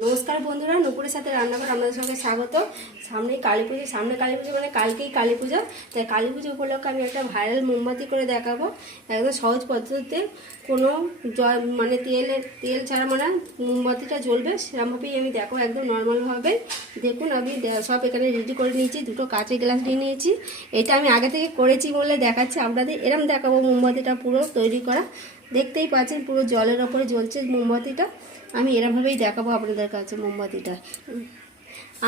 নমস্কার বন্ধুরা, নুপুরের সাথে রান্নাঘর আপনাদের সঙ্গে স্বাগত। সামনেই কালী পুজো, সামনে কালী পুজো মানে কালকেই কালী পুজো। তাই কালী পুজো উপলক্ষে আমি একটা ভাইরাল মোমবাতি করে দেখাবো। একদম সহজ পদ্ধতিতে কোনো জল মানে তেলের তেল ছাড়া মানে মোমবাতিটা জ্বলবে, সেরকমভাবেই আমি দেখাবো একদম নর্মালভাবে। দেখুন, আমি সব এখানে রেডি করে নিয়েছি, দুটো কাঁচের গ্লাস নিয়ে নিয়েছি। এটা আমি আগে থেকে করেছি বলে দেখাচ্ছি আপনাদের। এরম দেখাবো মোমবাতিটা পুরো তৈরি করা। দেখতেই পাচ্ছেন পুরো জলের ওপরে জ্বলছে মোমবাতিটা। আমি এরমভাবেই দেখাবো আপনাদের কাছে মোমবাতিটা।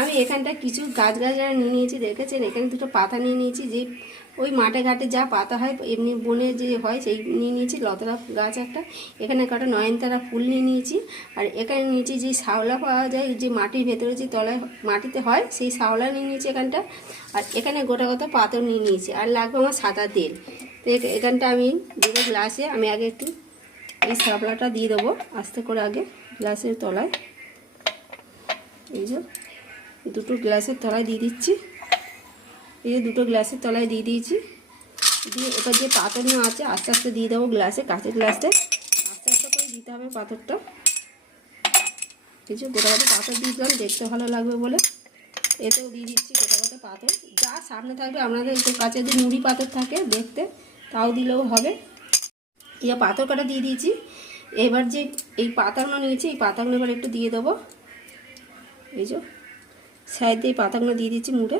আমি এখানটা কিছু গাছ গাছরা নিয়ে নিয়েছি, দেখেছেন? এখানে দুটো পাতা নিয়ে নিয়েছি, যে ওই মাঠে ঘাটে যা পাতা হয়, এমনি বনে যে হয় সেই নিয়ে নিয়েছি, লতরা গাছ একটা। এখানে কটা নয়নতারা ফুল নিয়ে নিয়েছি, আর এখানে নিয়েছি যে শাওলা পাওয়া যায়, যে মাটির ভেতরে যে তলায় মাটিতে হয়, সেই শাওলা নিয়ে নিয়েছি এখানটা। আর এখানে গোটা গোটা পাথর নিয়ে নিয়েছি, আর লাগবে আমার সাদা তেল। তো এখানটা আমি দেবো গ্লাসে, আমি আগে একটু এই শাপলাটা দিয়ে দেবো, আস্তে করে আগে। গ্লাসের তলায়। এই যে দুটো গ্লাসের তলায় দিয়ে দিচ্ছি। এই যে দুটো গ্লাসের তলায় দিয়ে দিয়েছি। দিয়ে এবার যে পাথর পাথরটা আছে, আস্তে আস্তে দিয়ে দেবো গ্লাসে, কাঁচের গ্লাসটা। আস্তে আস্তে করে দিতে হবে পাথরটা। এই যে গোটা গোটা পাথর দিয়ে দিলাম, দেখতে ভালো লাগবে বলে। এতেও দিয়ে দিচ্ছি গোটা গোটা পাথর। যা সামনে থাকবে আপনাদের কাছে যদি মুড়ি পাথর থাকে দেখতে, তাও দিলেও হবে। ইয়া পাথর কাটা দিয়ে দিয়েছি। এবার যে এই পাতাগুলো নিয়েছি, এই পাতাগুলো এবার একটু দিয়ে দেবো। এই যে, সাইড দিয়ে পাতাগুলো দিয়ে দিচ্ছি মুড়ে,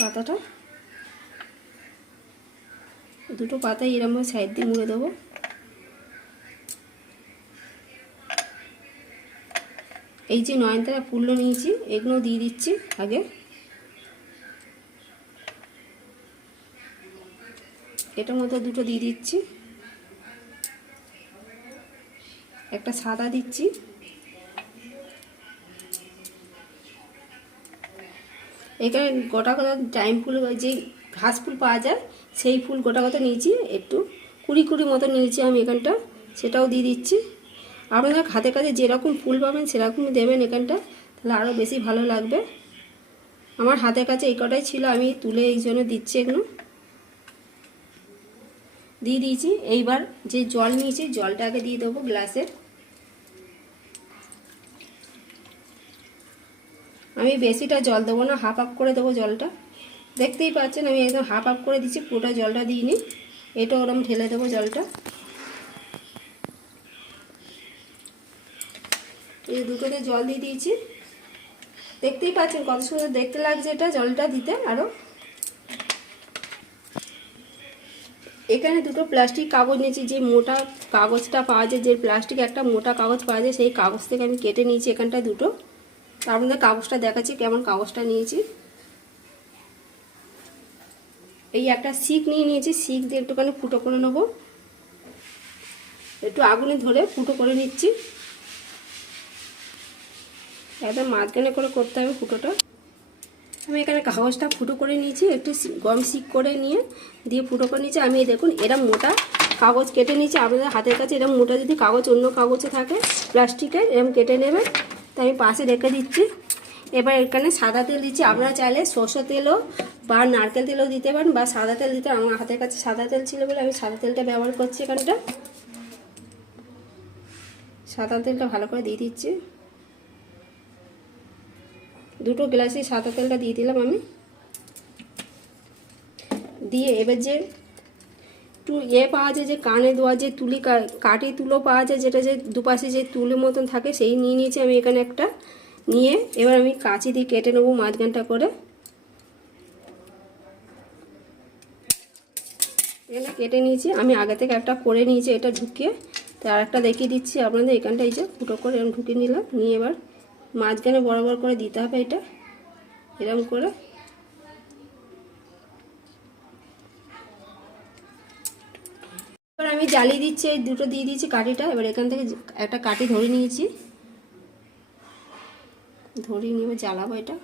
পাতাটা। দুটো পাতা এরকম সাইড দিয়ে মুড়ে দেবো। এই যে নয়নতারা ফুলগুলো নিয়েছি, এগুলো দিয়ে দিচ্ছি আগে। এটার মধ্যে দুটো দিয়ে দিচ্ছি। একটা সাদা দিচ্ছি। এখানে গোটা গোটা টাইম ফুল যে ঘাস ফুল পাওয়া যায়, সেই ফুল গোটা গোটা নিয়েছি, একটু কুড়ি কুড়ি মতো নিয়েছি আমি এখানটা, সেটাও দিয়ে দিচ্ছি। আপনারা হাতে কাছে যেরকম ফুল পাবেন সেরকমই দেবেন এখানটা, তাহলে আরও বেশি ভালো লাগবে। আমার হাতের কাছে এই কটাই ছিল, আমি তুলে এই জন্য দিচ্ছি এগুলো। দিয়ে দিয়েছি, এইবার যে জল নিয়েছি, জলটা আগে দিয়ে দেবো গ্লাসে। আমি বেশিটা জল দেবো না হাফ আপ করে দেবো জলটা। দেখতেই পাচ্ছেন, আমি একদম হাফ আপ করে দিচ্ছি, পুরোটা জলটা দিইনি। এটা ওরম ঢেলে দেবো জলটা। এই দুটোতে জল দিয়ে দিয়েছি। দেখতেই পাচ্ছেন কত সুন্দর দেখতে লাগছে এটা, জলটা দিতে আরও এখানে দুটো প্লাস্টিক কাগজ নিয়েছি, যে মোটা কাগজটা পাওয়া যায়, যে প্লাস্টিক একটা মোটা কাগজ পাওয়া যায়, সেই কাগজ থেকে আমি কেটে নিয়েছি এখানটায় দুটো। মধ্যে কাগজটা দেখাচ্ছি, কেমন কাগজটা নিয়েছি। এই একটা শিক নিয়ে নিয়েছি, শিক দিয়ে একটুখানি ফুটো করে নেব। একটু আগুনে ধরে ফুটো করে নিচ্ছি। একদম মাঝখানে করে করতে হবে ফুটোটা। আমি এখানে কাগজটা ফুটো করে নিয়েছি, একটু গম শিক করে নিয়ে দিয়ে ফুটো করে নিয়েছি। আমি দেখুন, এরম মোটা কাগজ কেটে নিয়েছি। আপনাদের হাতের কাছে এরম মোটা যদি কাগজ অন্য কাগজে থাকে, প্লাস্টিকের, এরম কেটে নেবেন। তাই আমি পাশে রেখে দিচ্ছি। এবার এখানে সাদা তেল দিচ্ছি। আপনারা চাইলে সর্ষে তেলও বা নারকেল তেলও দিতে পারেন বা সাদা তেল দিতে আমার হাতের কাছে সাদা তেল ছিল বলে আমি সাদা তেলটা ব্যবহার করছি এখানটা। সাদা তেলটা ভালো করে দিয়ে দিচ্ছি। দুটো গ্লাসে সাদা তেলটা দিয়ে দিলাম আমি। দিয়ে এবার যে একটু এ পাওয়া যায় যে কানে দেওয়া যে তুলি কা- কাঠি তুলো পাওয়া যায়, যেটা যে দুপাশে যে তুলের মতন থাকে, সেই নিয়ে নিয়েছি আমি এখানে একটা। নিয়ে এবার আমি কাঁচি দিয়ে কেটে নেব মাঝখানটা করে। এখানে কেটে নিয়েছি, আমি আগে থেকে একটা করে নিয়েছি, এটা ঢুকিয়ে। তো আর একটা দেখিয়ে দিচ্ছি আপনাদের এখানটা এই যে ফুটো করে এরকম ঢুকিয়ে নিলাম। নিয়ে এবার মাঝখানে বরাবর করে দিতে হবে এটা। এরকম করে। আমি জ্বালিয়ে দিচ্ছি, এই দুটো দিয়ে দিয়েছি কাঠিটা। এবার এখান থেকে একটা কাঠি ধরে নিয়েছি। ধরিয়ে নিয়ে জ্বালাবো এটা।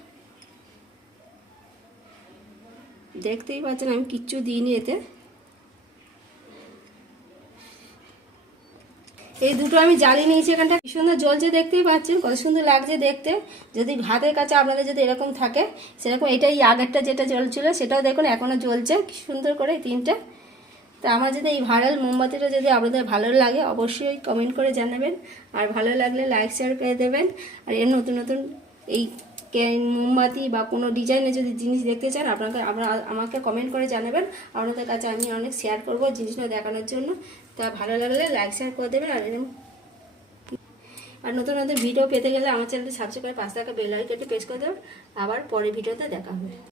দেখতেই পাচ্ছেন, আমি কিচ্ছু দিইনি এতে। এই দুটো আমি জ্বালিয়ে নিয়েছি এখানটা। কি সুন্দর জ্বলছে দেখতেই পাচ্ছেন, কত সুন্দর লাগছে দেখতে। যদি হাতের কাছে আপনাদের যদি এরকম থাকে, সেরকম এটাই আগেরটা যেটা জ্বলছিল, সেটাও দেখুন, এখনও জ্বলছে। কি সুন্দর করে তিনটে। তা আমার যদি এই ভাইরাল মোমবাতিটা যদি আপনাদের ভালো লাগে, অবশ্যই কমেন্ট করে জানাবেন। আর ভালো লাগলে লাইক শেয়ার করে দেবেন। আর এর নতুন নতুন এই মোমবাতি বা কোনো ডিজাইনের যদি জিনিস দেখতে চান, আপনাকে আপনারা আমাকে কমেন্ট করে জানাবেন। আপনাদের কাছে আমি অনেক শেয়ার করব জিনিসটা দেখানোর জন্য। তা ভালো লাগলে লাইক শেয়ার করে দেবেন। আর আর নতুন নতুন ভিডিও পেতে গেলে আমার চ্যানেলটি সাবস্ক্রাইব করে পাঁচ টাকা বেল আইকনটি প্রেস করে দেবেন। আবার পরের ভিডিওতে দেখা হবে।